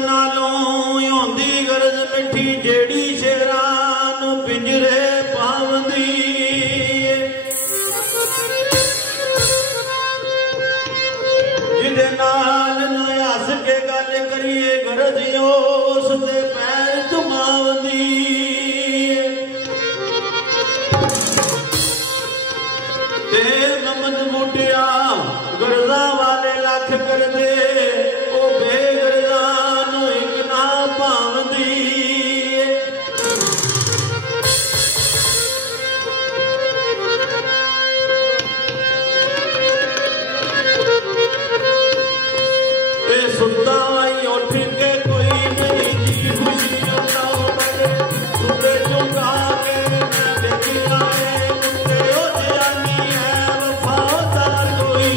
नालों आउंदी गरज मिठी जेड़ी शेरां नूं पिंजरे पावंदी जिहदे नाल ना हस के गल करिए गरज उस दे पैर घुमावंदी ते ममद मुटिया गरजा वाले लख कर दे ओ बेगरजा नूं इक ना भावंदी ते सुत्ता आई उठ के कोई नहीं जी खुशी जाओ बड़े सुते चुका के मैं देखी आए मुझे ओ जानी है वफादार कोई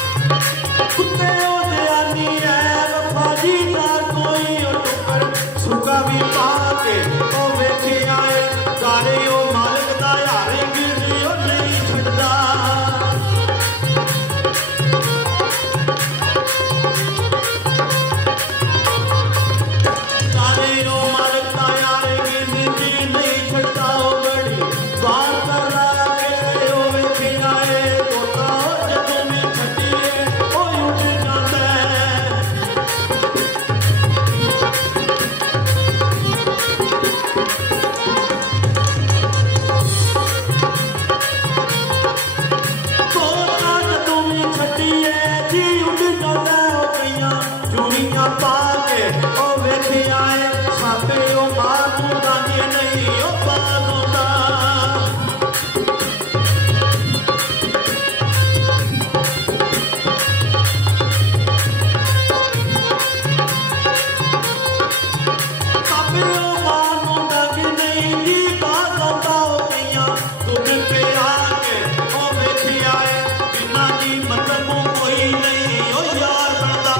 कुत्ते ओ जानी है वफादार कोई ओ टुकर सुका भी पा के ओ वेखे आए गारे ओ मालिक दा यारे गिरदी ओ नहीं छड्डदा गारे ओ मालिक दा यारे गिरदी नहीं छड्डदा ओ बड़ी बात करा के ओ वेखे आए तोता जदों में छड्डीए ओ उठ जांदा तोता जदों में छड्डीए जी उठ जांदा ओ कईयां चूड़ियां पा के ओ वेखे आए साथे ओ मां तू दांदी नहीं ओ बात होंदा साथे ओ मां नूं दांदी नहीं जी बात होंदा ओ कईयां दुध पे आके ओ वेखे आए बिना जी मतलब कोई नहीं ओ यार बनदा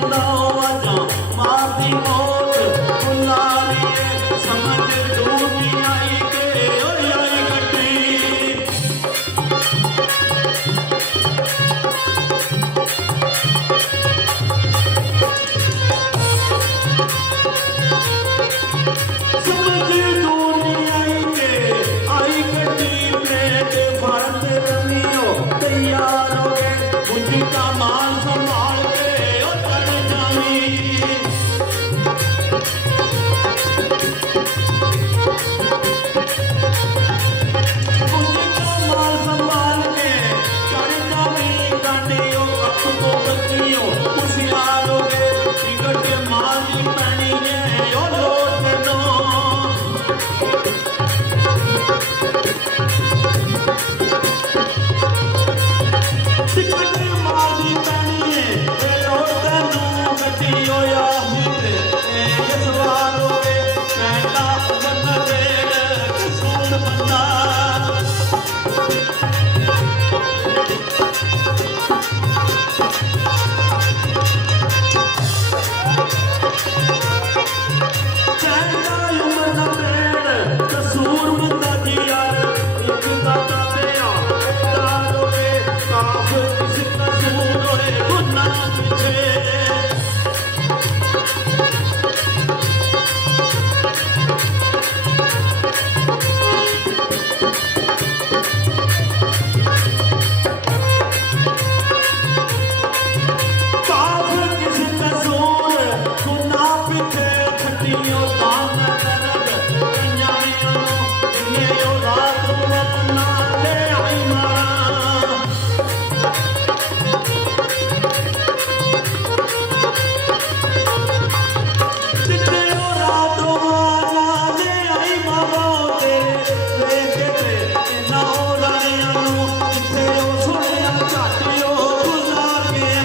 ਜਾਂਦਾ ਆਵਾਜ਼ਾਂ ਮਾਰਦੀ ਮੌਤ ਬੁਲਾਰੀਏ ਸਮਝ ਡੂਬੀ ਆਈ ਕੇ ਓਏ ਆਈ ਗੱਡੀ ਸਮਝ ਡੂਬੀ ਆਈ ਕੇ ਆਈ ਗੱਡੀ ਪਲੇਟ ਫੜ ਕੇ ਰਮੀਓ ਤैयार हो गए बुद्धि का मान संभाल के ओ चल जावी बुद्धि का मान संभाल के चल जावी गाड़ियों कप को बच्चियों होशियार हो गए टिकट मारी पैनी है ओ लौट दो टिकट मारी पैनी है लौट दो गड्डियों याद इस बार हो गए कहता बंदा देर कसूल बंदा कहता उम्र दा पेड़ कसूर बंदा जी यार एक दाता दिया दार होए काफ किस कसूर होए गुनाह पीछे काफ किस कसूर गुनाह पीछे छटियों दान दर्द कन्याइयों इन्हें रात अपना ले आई मारा जितने रातों आना ले आई मामा तेरे लेके ते ना हो रानियां जिथे ओ सुनिया चाटियो गुजार गए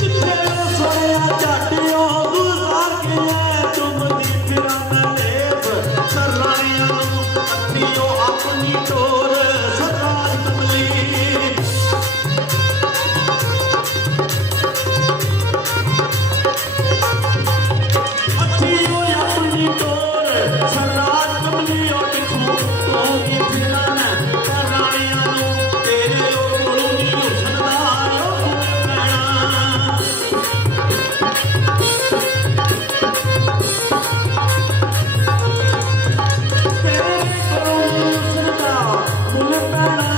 जिथे ओ सुनिया चाटियो गुजार गए तुम दी फिराना लेप सररानियां अखियों अपनी टोर सरकार कमली अखियों अपनी टोर सरकार कमली और दिखो तो की फिराना सररानियां तेरे ओ कोलों नी हुसन दा ओ पैना तेरे कोलों नी हुसन दा मुल पैना